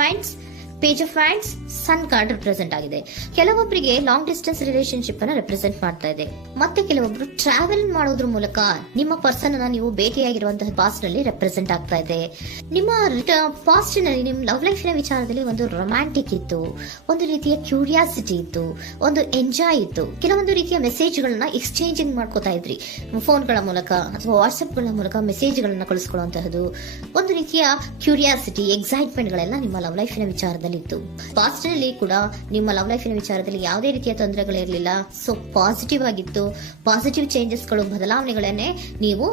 Wands, page of wands, sun card represent ಆಗಿದೆ. ಕೆಲವೊಬ್ಬರಿಗೆ long distance relationship ಅನ್ನ represent ಮಾಡ್ತಾ ಇದೆ. ಮತ್ತೆ ಕೆಲವೊಬ್ರು ಟ್ರಾವೆಲ್ ಮಾಡೋದ್ರ ಮೂಲಕ ನಿಮ್ಮ ಪರ್ಸನ್ ಅನ್ನ ನೀವು ಭೇಟಿಯಾಗಿರುವಂತಹ ಪಾಸ್ಟ್ ನಲ್ಲಿ ರೆಪ್ರೆಸೆಂಟ್ ಆಗ್ತಾ ಇದೆ. ನಿಮ್ಮ ಪಾಸ್ಟ್ ನಲ್ಲಿ ನಿಮ್ಮ ಲವ್ ಲೈಫ್ ನ ವಿಚಾರದಲ್ಲಿ ಒಂದು ರೊಮ್ಯಾಂಟಿಕ್ ಇತ್ತು, ಒಂದು ರೀತಿಯ ಕ್ಯೂರಿಯಾಸಿಟಿ ಇತ್ತು, ಒಂದು ಎಂಜಾಯ್ ಇತ್ತು. ಕೆಲವೊಂದು ರೀತಿಯ ಮೆಸೇಜ್ ಗಳನ್ನ ಎಕ್ಸ್ಚೇಂಜಿಂಗ್ ಮಾಡ್ಕೋತಾ ಇದ್ರಿ, ಫೋನ್ಗಳ ಮೂಲಕ ಅಥವಾ ವಾಟ್ಸ್ಆಪ್ ಗಳ ಮೂಲಕ ಮೆಸೇಜ್ ಗಳನ್ನ ಕಳಿಸ್ಕೊಳ್ಳುವಂತಹದ್ದು. ಒಂದು ರೀತಿಯ ಕ್ಯೂರಿಯಾಸಿಟಿ, ಎಕ್ಸೈಟ್ಮೆಂಟ್ ಗಳೆಲ್ಲ ನಿಮ್ಮ ಲವ್ ಲೈಫ್ ನ ವಿಚಾರದಲ್ಲಿ ಇತ್ತು. ಪಾಸ್ಟ್ ನಲ್ಲಿ ಕೂಡ ನಿಮ್ಮ ಲವ್ ಲೈಫಿನ ವಿಚಾರದಲ್ಲಿ ಯಾವುದೇ ರೀತಿಯ ತೊಂದರೆಗಳಿರಲಿಲ್ಲ. ಸೊ ಪಾಸಿಟಿವ್ ಆಗಿತ್ತು. ಪಾಸಿಟಿವ್ ಚೇಂಜಸ್ಗಳು, ಬದಲಾವಣೆಗಳನ್ನೇ ನೀವು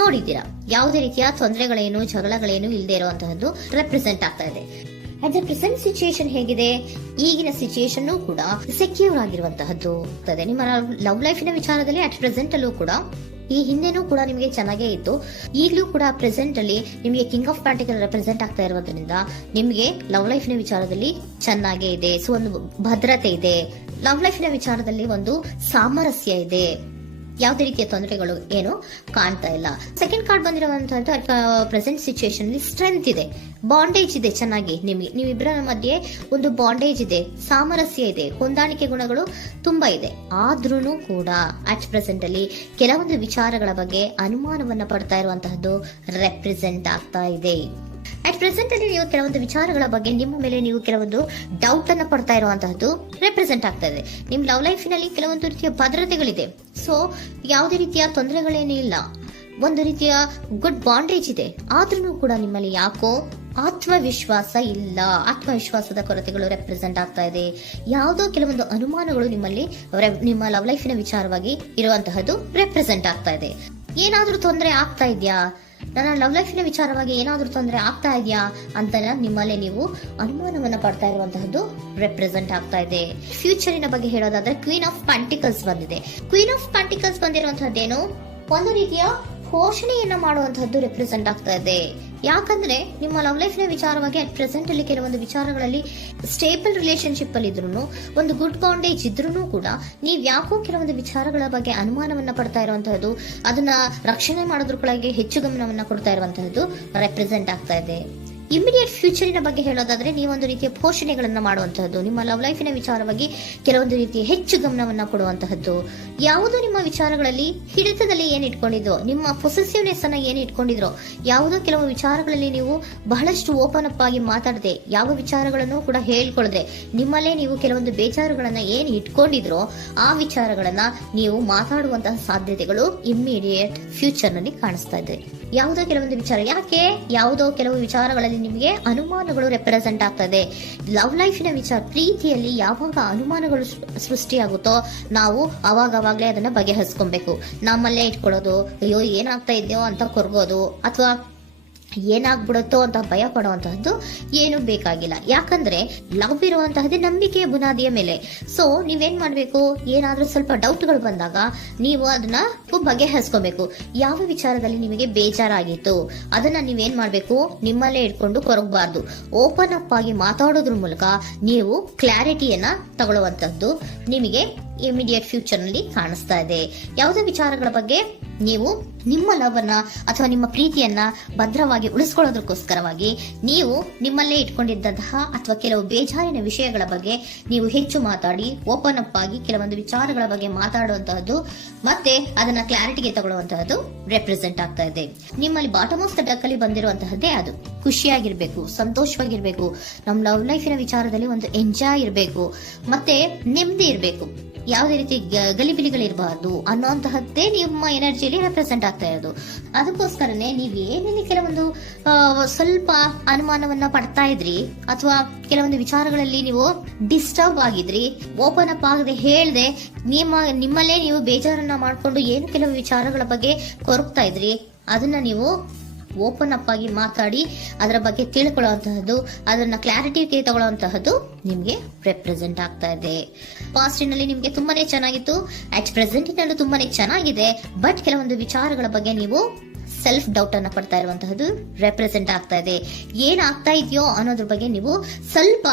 ನೋಡಿದ್ದೀರಾ. ಯಾವುದೇ ರೀತಿಯ ತೊಂದರೆಗಳೇನು, ಜಗಳಗಳೇನು ಇಲ್ಲದೆ ಇರುವಂತಹದ್ದು ರೆಪ್ರೆಸೆಂಟ್ ಆಗ್ತಾ ಇದೆ. ಅಟ್ ದ ಪ್ರೆಸೆಂಟ್ ಸಿಚುಯೇಷನ್ ಹೇಗಿದೆ? ಈಗಿನ ಸಿಚುಯೇಷನ್ ಕೂಡ ಸೆಕ್ಯೂರ್ ಆಗಿರುವಂತಹದ್ದು. ನಿಮ್ಮ ಲವ್ ಲೈಫಿನ ವಿಚಾರದಲ್ಲಿ ಅಟ್ ಪ್ರೆಸೆಂಟ್ ಅಲ್ಲೂ ಕೂಡ, ಈ ಹಿಂದೆನೂ ಕೂಡ ನಿಮಗೆ ಚೆನ್ನಾಗೇ ಇತ್ತು, ಈಗಲೂ ಕೂಡ ಪ್ರೆಸೆಂಟ್ ಅಲ್ಲಿ ನಿಮಗೆ ಕಿಂಗ್ ಆಫ್ ಪ್ಯಾಂಟಿಕಲ್ ರೆಪ್ರೆಸೆಂಟ್ ಆಗ್ತಾ ಇರೋದ್ರಿಂದ ನಿಮಗೆ ಲವ್ ಲೈಫಿನ ವಿಚಾರದಲ್ಲಿ ಚೆನ್ನಾಗೇ ಇದೆ. ಸೊ ಒಂದು ಭದ್ರತೆ ಇದೆ. ಲವ್ ಲೈಫಿನ ವಿಚಾರದಲ್ಲಿ ಒಂದು ಸಾಮರಸ್ಯ ಇದೆ. ಯಾವುದೇ ರೀತಿಯ ತೊಂದರೆಗಳು ಏನು ಕಾಣ್ತಾ ಇಲ್ಲ. ಸೆಕೆಂಡ್ ಕಾರ್ಡ್ ಬಂದಿರುವಂತಹದ್ದು ಪ್ರೆಸೆಂಟ್ ಸಿಚುಯೇಷನ್ ಅಲ್ಲಿ ಸ್ಟ್ರೆಂತ್ ಇದೆ, ಬಾಂಡೇಜ್ ಇದೆ. ಚೆನ್ನಾಗಿ ನೀವಿಬ್ಬರ ಮಧ್ಯೆ ಒಂದು ಬಾಂಡೇಜ್ ಇದೆ, ಸಾಮರಸ್ಯ ಇದೆ, ಹೊಂದಾಣಿಕೆ ಗುಣಗಳು ತುಂಬಾ ಇದೆ. ಆದ್ರೂ ಕೂಡ ಅಟ್ ಪ್ರೆಸೆಂಟ್ ಅಲ್ಲಿ ಕೆಲವೊಂದು ವಿಚಾರಗಳ ಬಗ್ಗೆ ಅನುಮಾನವನ್ನ ಪಡ್ತಾ ಇರುವಂತಹದ್ದು ರೆಪ್ರೆಸೆಂಟ್ ಆಗ್ತಾ ಇದೆ. ಅಟ್ ಪ್ರೆಸೆಂಟ್ ಅಲ್ಲಿ ನೀವು ಕೆಲವೊಂದು ವಿಚಾರಗಳ ಬಗ್ಗೆ ನಿಮ್ಮ ಮೇಲೆ ನೀವು ಕೆಲವೊಂದು ಡೌಟ್ ಅನ್ನ ಪಡ್ತಾ ಇರುವಂತಹದ್ದು ರೆಪ್ರೆಸೆಂಟ್ ಆಗ್ತಾ ಇದೆ. ನಿಮ್ ಲವ್ ಲೈಫಿನಲ್ಲಿ ಕೆಲವೊಂದು ರೀತಿಯ ಭದ್ರತೆಗಳಿದೆ. ಸೊ ಯಾವುದೇ ರೀತಿಯ ತೊಂದರೆಗಳೇನೂ ಇಲ್ಲ, ಒಂದು ರೀತಿಯ ಗುಡ್ ಬಾಂಡೇಜ್ ಇದೆ. ಆದ್ರೂ ಕೂಡ ನಿಮ್ಮಲ್ಲಿ ಯಾಕೋ ಆತ್ಮವಿಶ್ವಾಸ ಇಲ್ಲ, ಆತ್ಮವಿಶ್ವಾಸದ ಕೊರತೆಗಳು ರೆಪ್ರೆಸೆಂಟ್ ಆಗ್ತಾ ಇದೆ. ಯಾವುದೋ ಕೆಲವೊಂದು ಅನುಮಾನಗಳು ನಿಮ್ಮಲ್ಲಿ ನಿಮ್ಮ ಲವ್ ಲೈಫಿನ ವಿಚಾರವಾಗಿ ಇರುವಂತಹದ್ದು ರೆಪ್ರೆಸೆಂಟ್ ಆಗ್ತಾ ಇದೆ. ಏನಾದ್ರೂ ತೊಂದರೆ ಆಗ್ತಾ ಇದೆಯಾ, ನನ್ನ ಲವ್ ಲೈಫಿನ ವಿಚಾರವಾಗಿ ಏನಾದ್ರೂ ತೊಂದರೆ ಆಗ್ತಾ ಇದೆಯಾ ಅಂತ ನಿಮ್ಮಲ್ಲೇ ನೀವು ಅನುಮಾನವನ್ನ ಪಡ್ತಾ ಇರುವಂತಹದ್ದು ರೆಪ್ರೆಸೆಂಟ್ ಆಗ್ತಾ ಇದೆ. ಫ್ಯೂಚರಿನ ಬಗ್ಗೆ ಹೇಳೋದಾದ್ರೆ ಕ್ವೀನ್ ಆಫ್ ಪ್ಯಾಂಟಿಕಲ್ಸ್ ಬಂದಿದೆ. ಕ್ವೀನ್ ಆಫ್ ಪ್ಯಾಂಟಿಕಲ್ಸ್ ಬಂದಿರುವಂತಹದ್ದೇನು, ಒಂದು ರೀತಿಯ ಘೋಷಣೆಯನ್ನ ಮಾಡುವಂತಹದ್ದು ರೆಪ್ರೆಸೆಂಟ್ ಆಗ್ತಾ ಇದೆ. ಯಾಕಂದ್ರೆ ನಿಮ್ಮ ಲವ್ ಲೈಫ್ ನ ವಿಚಾರವಾಗಿ ಅಟ್ ಪ್ರೆಸೆಂಟ್ ಅಲ್ಲಿ ಕೆಲವೊಂದು ವಿಚಾರಗಳಲ್ಲಿ ಸ್ಟೇಬಲ್ ರಿಲೇಶನ್ಶಿಪ್ ಅಲ್ಲಿ ಇದ್ರೂ, ಒಂದು ಗುಡ್ ಬಾಂಡೇಜ್ ಇದ್ರೂ ಕೂಡ ನೀವ್ ಯಾಕೋ ಕೆಲವೊಂದು ವಿಚಾರಗಳ ಬಗ್ಗೆ ಅನುಮಾನವನ್ನ ಪಡ್ತಾ ಇರುವಂತಹದ್ದು, ಅದನ್ನ ರಕ್ಷಣೆ ಮಾಡೋದ್ರೊಳಗೆ ಹೆಚ್ಚು ಗಮನವನ್ನ ಕೊಡ್ತಾ ಇರುವಂತಹದ್ದು ರೆಪ್ರೆಸೆಂಟ್ ಆಗ್ತಾ ಇದೆ. ಇಮಿಡಿಯೇಟ್ ಫ್ಯೂಚರಿನ ಬಗ್ಗೆ ಹೇಳೋದಾದ್ರೆ ನೀವೊಂದು ರೀತಿಯ ಘೋಷಣೆಗಳನ್ನ ಮಾಡುವಂತಹದ್ದು, ನಿಮ್ಮ ಲವ್ ಲೈಫಿನ ವಿಚಾರವಾಗಿ ಕೆಲವೊಂದು ರೀತಿಯ ಹೆಚ್ಚು ಗಮನವನ್ನ ಕೊಡುವಂತಹದ್ದು. ಯಾವುದೋ ನಿಮ್ಮ ವಿಚಾರಗಳಲ್ಲಿ ಹಿಡಿತದಲ್ಲಿ ಏನ್ ಇಟ್ಕೊಂಡಿದ್ರೋ, ನಿಮ್ಮ ಪೊಸೆಸಿವ್ನೆಸ್ ಅನ್ನ ಏನ್ ಇಟ್ಕೊಂಡಿದ್ರೋ, ಯಾವುದೋ ಕೆಲವು ವಿಚಾರಗಳಲ್ಲಿ ನೀವು ಬಹಳಷ್ಟು ಓಪನ್ ಅಪ್ ಆಗಿ ಮಾತಾಡದೆ, ಯಾವ ವಿಚಾರಗಳನ್ನು ಕೂಡ ಹೇಳ್ಕೊಳ್ಳದೆ, ನಿಮ್ಮಲ್ಲೇ ನೀವು ಕೆಲವೊಂದು ಬೇಜಾರುಗಳನ್ನ ಏನ್ ಇಟ್ಕೊಂಡಿದ್ರೋ ಆ ವಿಚಾರಗಳನ್ನ ನೀವು ಮಾತಾಡುವಂತಹ ಸಾಧ್ಯತೆಗಳು ಇಮ್ಮಿಡಿಯೇಟ್ ಫ್ಯೂಚರ್ ನಲ್ಲಿ ಕಾಣಿಸ್ತಾ ಇದೆ. ಯಾವುದೋ ಕೆಲವೊಂದು ವಿಚಾರ, ಯಾಕೆ ಯಾವುದೋ ಕೆಲವು ವಿಚಾರಗಳಲ್ಲಿ ನಿಮಗೆ ಅನುಮಾನಗಳು ರೆಪ್ರೆಸೆಂಟ್ ಆಗ್ತದೆ. ಲವ್ ಲೈಫಿನ ವಿಚಾರ, ಪ್ರೀತಿಯಲ್ಲಿ ಯಾವಾಗ ಅನುಮಾನಗಳು ಸೃಷ್ಟಿಯಾಗುತ್ತೋ ನಾವು ಅವಾಗವಾಗ್ಲೇ ಅದನ್ನ ಬಗೆಹರಿಸ್ಕೊಬೇಕು. ನಮ್ಮಲ್ಲೇ ಇಟ್ಕೊಳ್ಳೋದು, ಅಯ್ಯೋ ಏನಾಗ್ತಾ ಇದೆಯೋ ಅಂತ ಕೊರಗೋದು ಅಥವಾ ಏನಾಗ್ಬಿಡುತ್ತೋ ಅಂತ ಭಯ ಪಡುವಂತಹದ್ದು ಏನು ಬೇಕಾಗಿಲ್ಲ. ಯಾಕಂದ್ರೆ ಲವ್ ಇರುವಂತಹದ್ದೇ ನಂಬಿಕೆಯ ಬುನಾದಿಯ ಮೇಲೆ. ಸೊ ನೀವೇನ್ ಮಾಡ್ಬೇಕು, ಏನಾದ್ರೂ ಸ್ವಲ್ಪ ಡೌಟ್ಗಳು ಬಂದಾಗ ನೀವು ಅದನ್ನ ಬಗೆಹರಿಸ್ಕೋಬೇಕು. ಯಾವ ವಿಚಾರದಲ್ಲಿ ನಿಮಗೆ ಬೇಜಾರಾಗಿತ್ತು ಅದನ್ನ ನೀವೇನ್ ಮಾಡ್ಬೇಕು, ನಿಮ್ಮಲ್ಲೇ ಇಟ್ಕೊಂಡು ಕೊರಗಬಾರ್ದು. ಓಪನ್ ಅಪ್ ಆಗಿ ಮಾತಾಡೋದ್ರ ಮೂಲಕ ನೀವು ಕ್ಲಾರಿಟಿಯನ್ನ ತಗೊಳ್ಳುವಂತದ್ದು ನಿಮಗೆ ಇಮಿಡಿಯೇಟ್ ಫ್ಯೂಚರ್ ನಲ್ಲಿ ಕಾಣಿಸ್ತಾ ಇದೆ. ಯಾವುದೇ ವಿಚಾರಗಳ ಬಗ್ಗೆ ನೀವು ನಿಮ್ಮ ಲವ್ ಅನ್ನ ಅಥವಾ ನಿಮ್ಮ ಪ್ರೀತಿಯನ್ನ ಭದ್ರವಾಗಿ ಉಳಿಸ್ಕೊಳ್ಳೋದಕ್ಕೋಸ್ಕರವಾಗಿ ನೀವು ನಿಮ್ಮಲ್ಲೇ ಇಟ್ಕೊಂಡಿದ್ದಂತಹ ಅಥವಾ ಕೆಲವು ಬೇಜಾರಿನ ವಿಷಯಗಳ ಬಗ್ಗೆ ನೀವು ಹೆಚ್ಚು ಮಾತಾಡಿ, ಓಪನ್ ಅಪ್ ಆಗಿ ಕೆಲವೊಂದು ವಿಚಾರಗಳ ಬಗ್ಗೆ ಮಾತಾಡುವಂತಹದ್ದು ಮತ್ತೆ ಅದನ್ನ ಕ್ಲಾರಿಟಿಗೆ ತಗೊಳ್ಳುವಂತಹದ್ದು ರೆಪ್ರೆಸೆಂಟ್ ಆಗ್ತಾ ಇದೆ. ನಿಮ್ಮಲ್ಲಿ ಬಾಟಮ್ ಆಫ್ ದ ಡಕ್ ಅಲ್ಲಿ ಬಂದಿರುವಂತಹದ್ದೇ ಅದು. ಖುಷಿಯಾಗಿರ್ಬೇಕು, ಸಂತೋಷವಾಗಿರ್ಬೇಕು, ನಮ್ಮ ಲವ್ ಲೈಫಿನ ವಿಚಾರದಲ್ಲಿ ಒಂದು ಎಂಜಾಯ್ ಇರಬೇಕು, ಮತ್ತೆ ನೆಮ್ಮದಿ ಇರಬೇಕು, ಯಾವುದೇ ರೀತಿ ಗಲಿಬಿಲಿಗಳಿರಬಾರ್ದು ಅನ್ನೋಂತಹದ್ದೇ ನಿಮ್ಮ ಎನರ್ಜಿಯಲ್ಲಿ ರೆಪ್ರೆಸೆಂಟ್ ಆಗ್ತಾ ಇರೋದು. ಅದಕ್ಕೋಸ್ಕರನೇ ನೀವ್ ಏನೇನು ಕೆಲವೊಂದು ಸ್ವಲ್ಪ ಅನುಮಾನವನ್ನ ಪಡ್ತಾ ಇದ್ರಿ ಅಥವಾ ಕೆಲವೊಂದು ವಿಚಾರಗಳಲ್ಲಿ ನೀವು ಡಿಸ್ಟರ್ಬ್ ಆಗಿದ್ರಿ, ಓಪನ್ ಅಪ್ ಆಗದೆ ಹೇಳ್ದೆ ನಿಮ್ಮಲ್ಲೇ ನೀವು ಬೇಜಾರನ್ನ ಮಾಡ್ಕೊಂಡು ಏನು ಕೆಲವು ವಿಚಾರಗಳ ಬಗ್ಗೆ ಕೊರಗ್ತಾ ಇದ್ರಿ, ಅದನ್ನ ನೀವು ಓಪನ್ ಅಪ್ ಆಗಿ ಮಾತಾಡಿ ಅದರ ಬಗ್ಗೆ ತಿಳ್ಕೊಳ್ಳುವಂತಹದ್ದು, ಅದನ್ನ ಕ್ಲಾರಿಟಿಗೆ ತಗೊಳ್ಳುವಂತಹದ್ದು ನಿಮ್ಗೆ ರೆಪ್ರೆಸೆಂಟ್ ಆಗ್ತಾ ಇದೆ. ಪಾಸ್ಟಿನಲ್ಲಿ ನಿಮ್ಗೆ ತುಂಬಾನೇ ಚೆನ್ನಾಗಿತ್ತು, ಅಟ್ ಪ್ರೆಸೆಂಟಿನಲ್ಲೂ ತುಂಬಾನೇ ಚೆನ್ನಾಗಿದೆ. ಬಟ್ ಕೆಲವೊಂದು ವಿಚಾರಗಳ ಬಗ್ಗೆ ನೀವು ಸೆಲ್ಫ್ ಡೌಟ್ ಅನ್ನ ಪಡ್ತಾ ಇರುವಂತಹದ್ದು ರೆಪ್ರೆಸೆಂಟ್ ಆಗ್ತಾ ಇದೆ. ಏನಾಗ್ತಾ ಇದೆಯೋ ಅನ್ನೋದ್ರ ಬಗ್ಗೆ ನೀವು ಸ್ವಲ್ಪ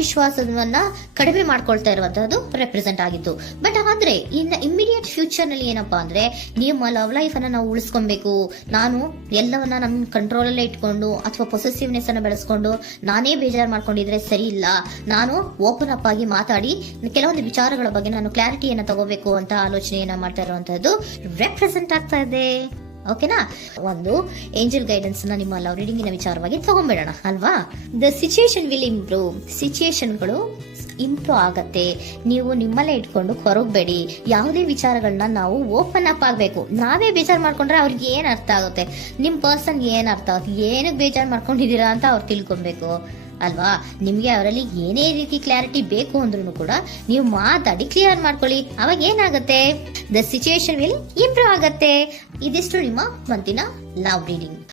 ವಿಶ್ವಾಸವನ್ನ ಕಡಿಮೆ ಮಾಡ್ಕೊಳ್ತಾ ಇರುವಂತಹದ್ದು ರೆಪ್ರೆಸೆಂಟ್ ಆಗಿತ್ತು. ಬಟ್ ಆದ್ರೆ ಇನ್ನು ಇಮಿಡಿಯೇಟ್ ಫ್ಯೂಚರ್ ನಲ್ಲಿ ಏನಪ್ಪಾ ಅಂದ್ರೆ ನಿಮ್ಮ ಲವ್ ಲೈಫ್ ಅನ್ನ ನಾವು ಉಳಿಸ್ಕೊಬೇಕು, ನಾನು ಎಲ್ಲವನ್ನ ನಮ್ಮ ಕಂಟ್ರೋಲ್ ಅಲ್ಲೇ ಇಟ್ಕೊಂಡು ಅಥವಾ ಪೊಸೆಸಿವ್ನೆಸ್ ಅನ್ನ ಬೆಳೆಸ್ಕೊಂಡು ನಾನೇ ಬೇಜಾರು ಮಾಡ್ಕೊಂಡಿದ್ರೆ ಸರಿ ಇಲ್ಲ, ನಾನು ಓಪನ್ ಅಪ್ ಆಗಿ ಮಾತಾಡಿ ಕೆಲವೊಂದು ವಿಚಾರಗಳ ಬಗ್ಗೆ ನಾನು ಕ್ಲಾರಿಟಿಯನ್ನ ತಗೋಬೇಕು ಅಂತ ಆಲೋಚನೆಯನ್ನ ಮಾಡ್ತಾ ಇರುವಂತಹದ್ದು ರೆಪ್ರೆಸೆಂಟ್ ಆಗ್ತಾ ಇದೆ. ಓಕೆನಾ? ಒಂದು ಏಂಜಲ್ ಗೈಡೆನ್ಸ್ ನ ನಿಮ್ಮ ಲವ್ ರೀಡಿಂಗಿನ ವಿಚಾರವಾಗಿ ತಗೊಂಡ್ಬಿಡೋಣ ಅಲ್ವಾ. The situation will improve. ಸಿಚುಯೇಷನ್ಗಳು ಇಂಪ್ರೂವ್ ಆಗತ್ತೆ. ನೀವು ನಿಮ್ಮಲ್ಲೇ ಇಟ್ಕೊಂಡು ಹೊರಗಬೇಡಿ. ಯಾವುದೇ ವಿಚಾರಗಳನ್ನ ನಾವು ಓಪನ್ ಅಪ್ ಆಗ್ಬೇಕು. ನಾವೇ ಬೇಜಾರು ಮಾಡ್ಕೊಂಡ್ರೆ ಅವ್ರಿಗೆ ಏನ್ ಅರ್ಥ ಆಗುತ್ತೆ, ನಿಮ್ ಪರ್ಸನ್ ಏನ್ ಅರ್ಥ ಆಗುತ್ತೆ, ಏನಕ್ಕೆ ಬೇಜಾರು ಮಾಡ್ಕೊಂಡಿದೀರಾ ಅಂತ ಅವ್ರು ತಿಳ್ಕೊಬೇಕು ಅಲ್ವಾ. ನಿಮ್ಗೆ ಅವರಲ್ಲಿ ಏನೇ ರೀತಿ ಕ್ಲಾರಿಟಿ ಬೇಕು ಅಂದ್ರೂ ಕೂಡ ನೀವು ಮಾತಾಡಿ ಕ್ಲಿಯರ್ ಮಾಡ್ಕೊಳ್ಳಿ. ಅವಾಗ ಏನಾಗುತ್ತೆ, ದ ಸಿಚುಯೇಷನ್ ವಿಲ್ ಇಂಪ್ರೂವ್ ಆಗತ್ತೆ. ಇದಿಷ್ಟು ನಿಮ್ಮ ಮಂತಿನ ಲವ್ ರೀಡಿಂಗ್.